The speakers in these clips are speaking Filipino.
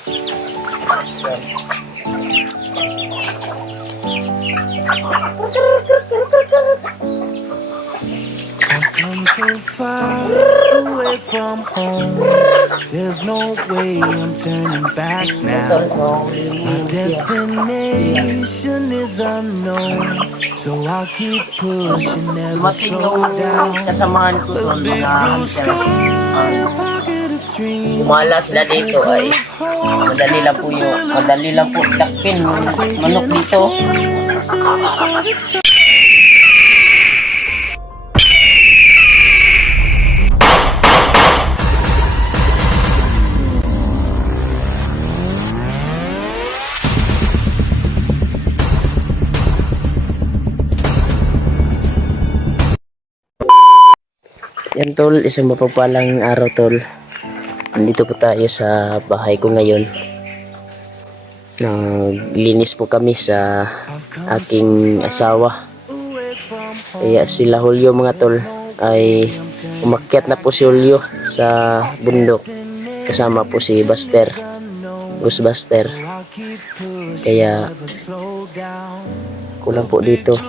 I've come so far away from home. There's no way I'm turning back now. My destination is unknown, so I'll keep pushing, never Dumating slow yung down. kasamahan ko The doon, big mga blue hunters. sky, a pocket of dreams. Gumala sila dito ay madali lang po dakpin yung manok dito. Yan tol, isang mapagpalang araw tol. Andito po tayo sa bahay ko ngayon. Naglinis po kami sa aking asawa. Kaya sila Julio mga tol ay umakyat na po si Julio sa bundok. Kasama po si Buster, Ghostbuster. Kaya kulang po dito.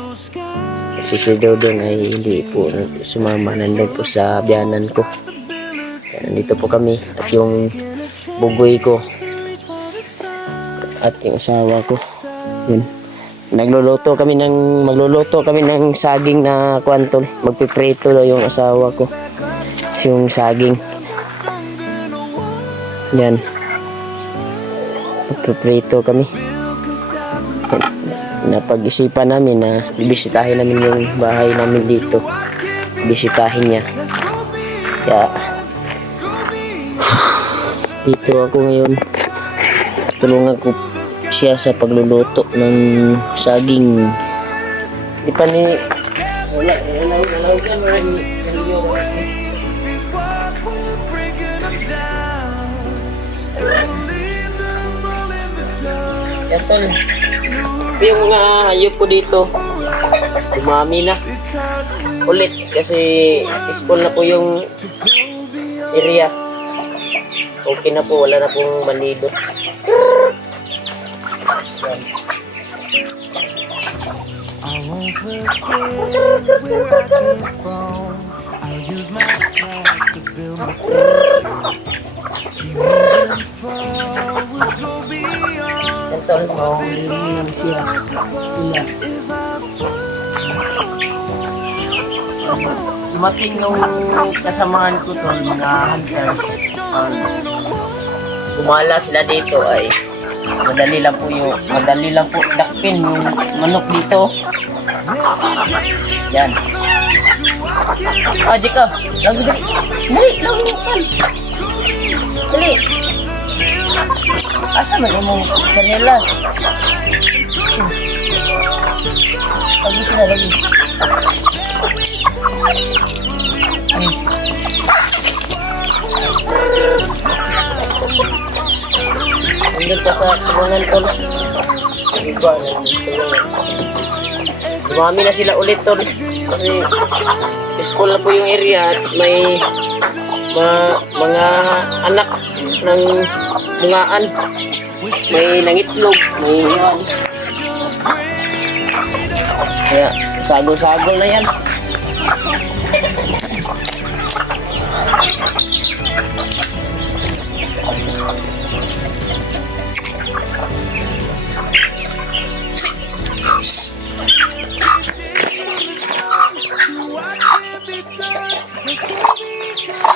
Si Dodon ay hindi po sumama, nandun po sa biyanan ko. Kaya nandito po kami at yung bugoy ko at yung asawa ko. Yun. Magluluto kami ng saging na kwantol. Magpiprito daw yung asawa ko. Yung saging. Yan. Magpiprito kami. Napag-isipan namin na bibisitahin namin yung bahay namin dito. Bisitahin niya. Kaya dito ako ngayon. Tulungan ko siya sa pagluluto ng saging. Di pa ni wala ka yan tol. Yung mga hayop ko dito dumami na ulit kasi peaceful na po yung area. Okay na po, wala na pong bandido. I won't forget where I came from. I'll use my past to build my future. Keep moving forward, go beyond. Yan tol, mauliling siya. Sila. Dumating yung kasamahan ko tol, mga hunters. Gumala sila dito ay madali lang po dakpin yung manok dito. Yan. Jika, lagi dali. Lagi tol. Dali. Asa man imong chanelas? Lagi sila lagi. Ay. Nandun pa sa tulungan tol. Iba na tulungan. Dumami na sila ulit tol. Kasi peaceful na po yung area at may mga anak ng bungaan. May nangitlog, may yan. Kaya sagol-sagol na yan.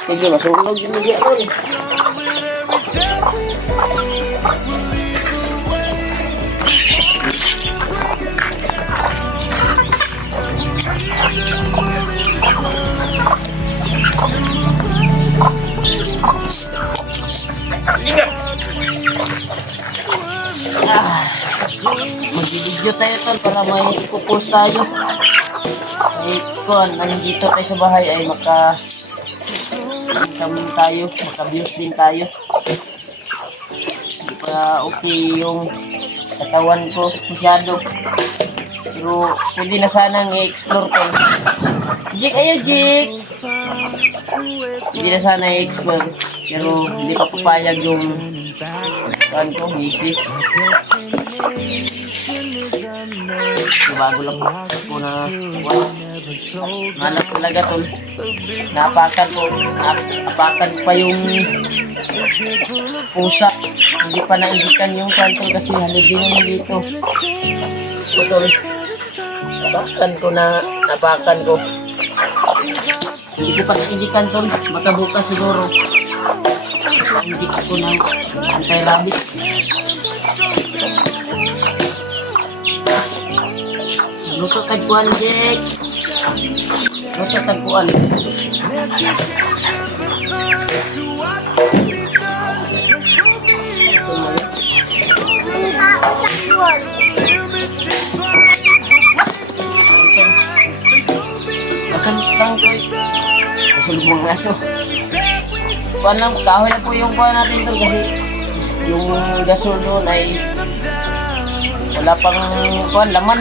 Sige, masunog din niya tol. Mag-video tayo tol para may ipopost tayo. Ay, kung nandito tayo sa bahay ay maka-views din tayo. Hindi pa okay yung katawan ko masyado. Pero pwede na sanang i-explore ko. Jik, ayo Jik! Pwede na sana i-explore. Pero hindi pa papayag yung misis. So, bago lang po na malas talaga tol. Napakan pa yung pusa. Hindi pa naindikan yung tol kasi haligi naman dito. So, tol, napakan ko. Hindi ko pa naindikan tol. Baka bukas siguro. Naindikan ko ng anti-rabies. Luto tagpuan, Jack. Luto tagpuan. Kasunod lang ko. Kasunod mga aso. Kuhan lang, kahoy na po yung kuhan natin tol kasi yung gasol doon ay wala pang kuhan, laman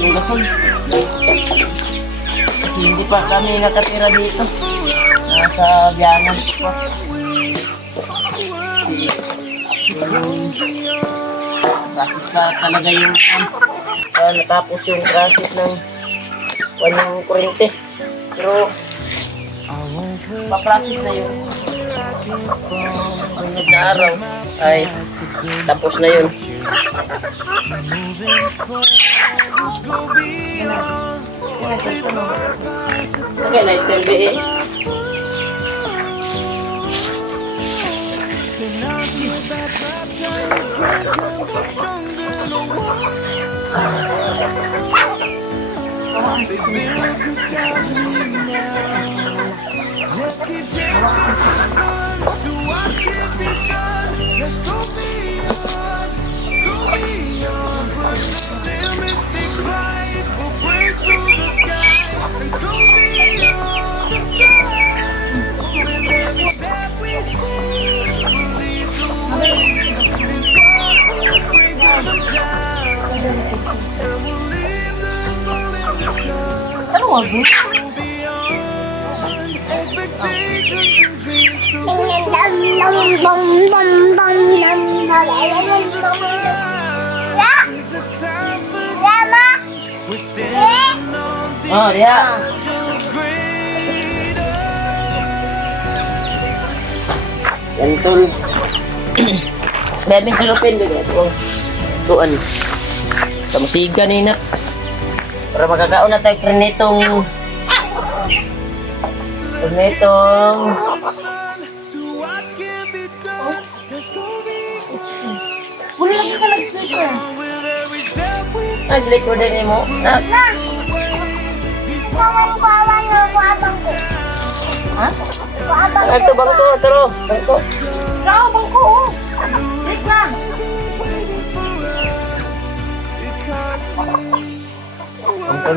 yung gasol. Kasi hindi pa kami nakatira dito. Nasa biyanan pa. Kasi yung process na talaga yung natapos yung process ng yung kurente. Pero pa-process na yun. Sunod na araw ay tapos na yun. Okay, lighter be eh. Let's keep dancing to the sun. Do what can be done. Let's go beyond, push the limits and fly. We'll break through the sky and go beyond the stars. With every step we take, we'll lead the way. These walls will break them down, and we'll leave them all in the dust. Ano wag mo? Oh, yeah. Yan tol. Daming tulupin din ito. Tuan. Sa musiga nina. Para makakaon na tayo krenetong Wala lagi ka nag-sleeper. ay sleeper din mo. Na! Bawang-bawang yung kuwabang ko. Ha? Kuwabang Ito bangko, taro. Bangko. Kuwabang ko, oh. Wait lang. Bangko.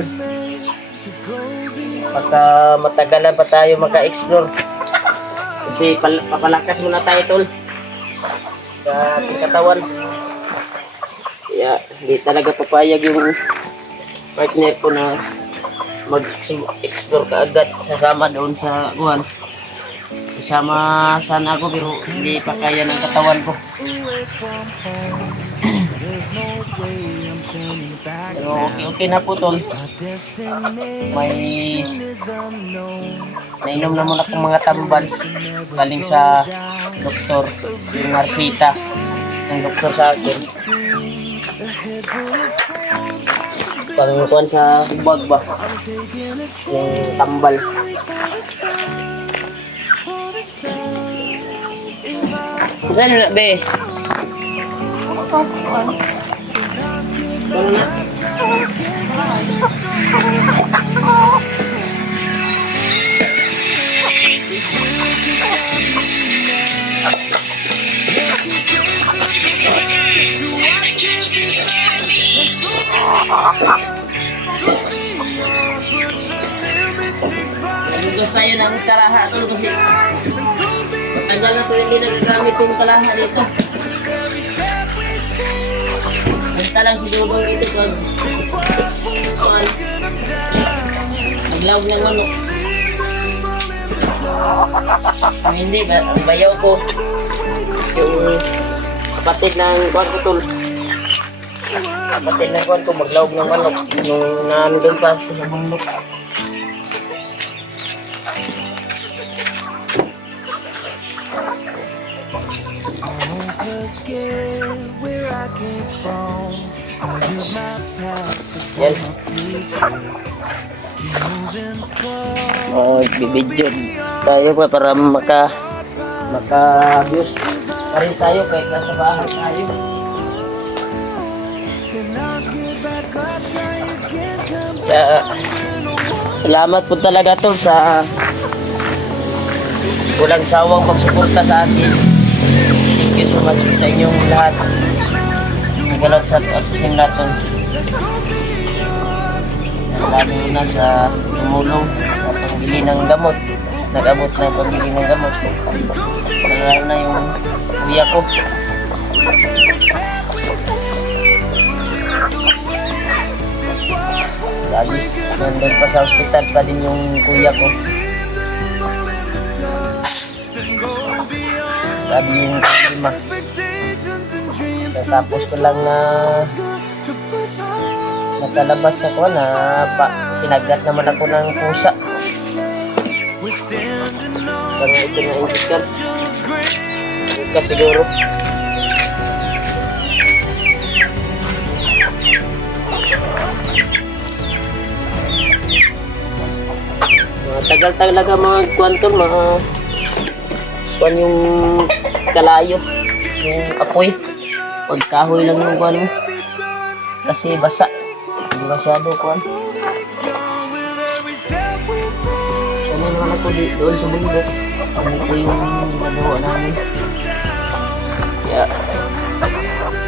Baka matagalan pa tayo maka-explore. Kasi papalakas muna tayo tol. Sa ating katawan. Kaya hindi talaga papayag yung partner ko na mag-explore kaagad. Sasama doon sa kuhan. Sasama sana ako pero hindi pa kaya ng katawan ko. Pero okay na po tol. May nainom na muna akong mga tambal galing sa doktor, yung Narsita ng doktor sa akin. Pangkuhan sa hubag ba yung tambal. Saan na be? Ano na? Gusto tayo ng kalaha tol kasi matagal na po hindi nagkamit yung kalaha dito. Basta lang siguro dito tol. Naglawag ng manok. Kung hindi, ang bayaw ko. Yung kapatid ng kuwan ko tol. Kapatid ng kuwan ko, maglawag ng manok. Nung naano doon pa sa bundok. Forget where I came from. I'll use my past to Yan. build my future. Keep moving forward. Bibidyo tayo pa para maka-views pa rin tayo kahit nasa bahay tayo. And I'll get back up, try again, come back. Kaya, salamat po talaga tol sa walang sawang pagsuporta sa akin. Thank you so much sa inyong lahat. Nagalot sa ating lahat tol. Lalo na sa tumulong sa pangbili ng gamot. Nag-abot na pangbili ng gamot. Lalo na yung kuya ko. Lagi, nandun pa sa ospital pa din yung kuya ko. Lagi yung problema. Tapos ko lang na nakalabas ako na pinagat naman ako ng pusa. Parang ito na indikan. Indikan siguro. Tagal talaga mga kwanton, mga kwan yung kalayo, yung apoy. Pagkahoy lang yung kwan mo. Kasi basa. Hindi masyado kwan. Sana naman ako doon sa bundok. Ano ko yung ginagawa namin. Kaya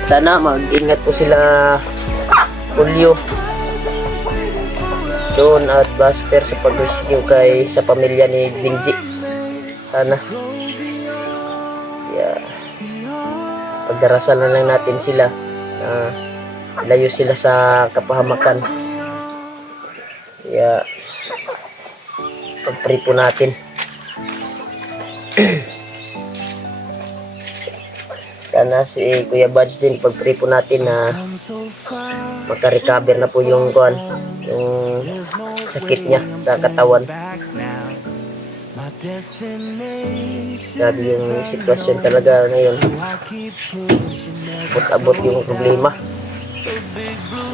sana mag-ingat po sila Julio, John at Buster sa pag-rescue sa pamilya ni Benji. Sana. Yeah. Pagdarasan na lang natin sila na layo sila sa kapahamakan. Yeah. Pag-pray po natin. Sana si Kuya Buds din, pag-pray po natin na maka-recover na po yung yung sakit niya sa katawan. Grabe yung sitwasyon talaga ngayon. Abot-abot yung problema.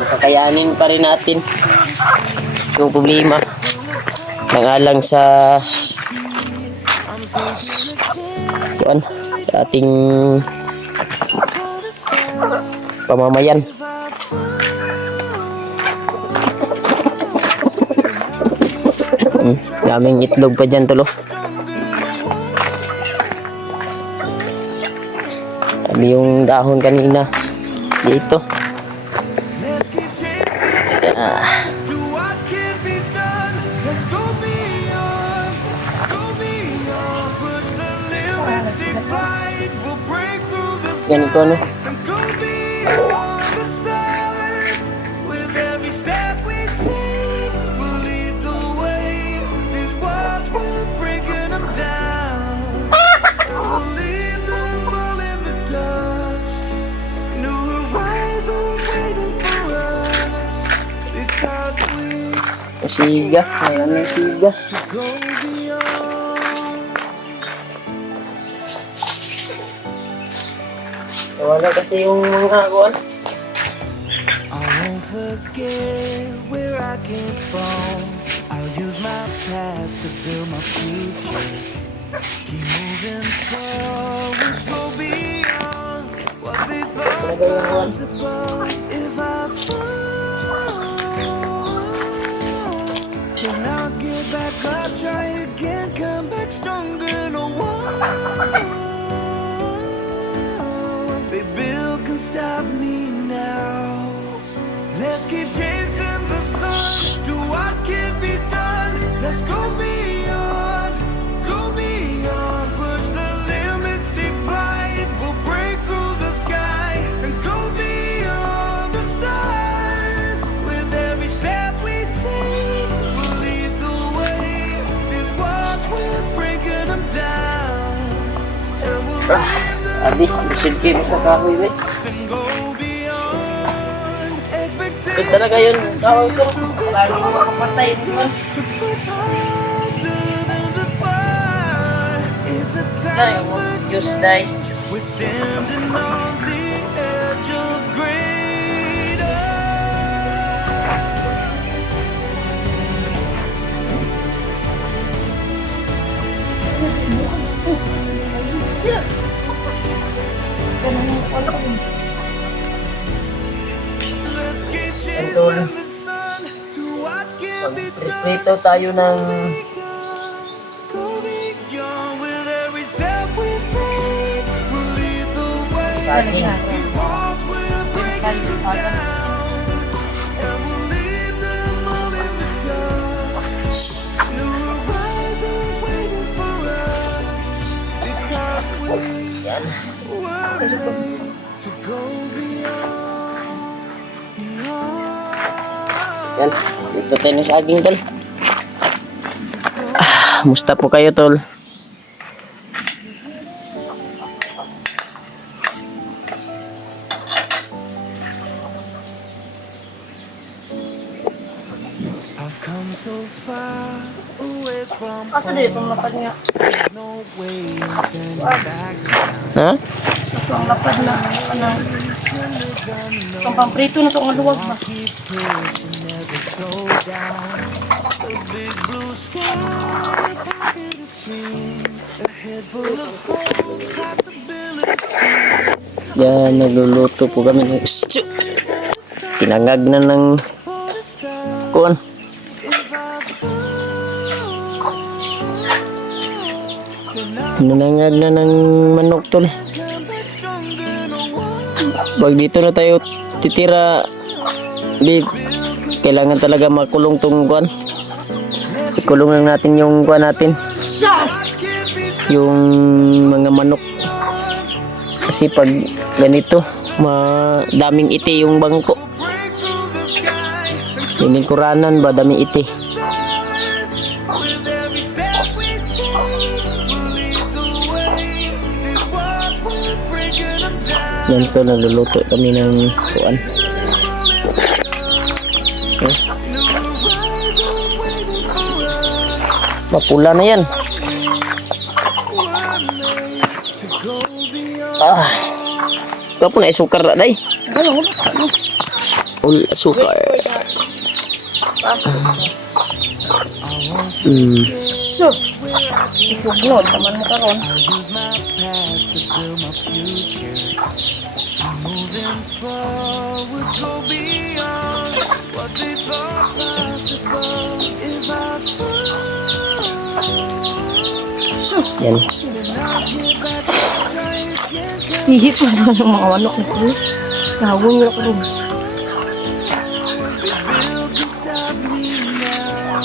Makakayanin pa rin natin yung problema. Nangalang sa ating pamamayan. Daming itlog pa dyan tulo. Dami yung dahon kanina dito. Ganito no. Siga, ayan yung siga. Wala kasi yung mga kuwan. I won't forget where I came from. I'll use my past to build my future. Keep moving forward, go beyond what they thought possible. If I fall, then I'll get back up, try again, come back stronger. No one. They Bill can stop me now. Let's keep chasing the sun. Do what can be done. Let's go beyond, push the limits, take flight. We'll break through the sky and go beyond the stars. With every step we take, we'll lead the way. Is what we're breaking. Sabi, bisilpi mo sa kahoy, we. So talaga yun, kahoy ko. Lagi mo makapatay. Dahil mo, Diyos dahil. We're standing on the edge of greater. Let's get Idol, chasing the sun to what can be done. pag-prito tayo ng Go beyond with every step we take. We'll lead the way. saging. These walls will break them down, and we'll leave them all in the dust. New horizons waiting for us, because we Yan. were made to go beyond, beyond. Yan. Dito tayo ng saging, tol. Musta po kayo, tol? I've come so far away from Asa dito ang lapad niya? no way in turning back. Ha? Ito ang lapad na, ano, itong pamprito na ito ang luwag ba? Keep pushing, never slow down. A big blue sky, a pocket of dreams, a head full of hope, possibilities Yan, nagluluto po kami ng stew. Tinangag na ng for the stars. kuwan. If I fall, then I Tinangag na ng manok, tol. come back stronger. No one Pag dito na tayo titira, babe, kailangan talaga makulong tong kuwan. Kulong lang natin yung kuwan natin. Yung mga manok. Kasi pag ganito, daming iti yung bangko. break through the sky. Yung lingkuranan ba, daming iti. With every step we take, we'll lead the way. These walls we're breaking them down. Yan to, nagluluto kami ng kuwan. Okay. New horizons waiting for us. Mapula na yan. We're made to go beyond. Ah. Ikaw po na isukar na, day. Ano? Sukar. So, isugnod, taman mo karon. Use my past to build my future. Moving forward, go beyond what they thought possible. If I fall, Yan. then I'll get back to try again. Hihip pa sa ng mga manok na ito. Nawang nila karon. They build to stop me now.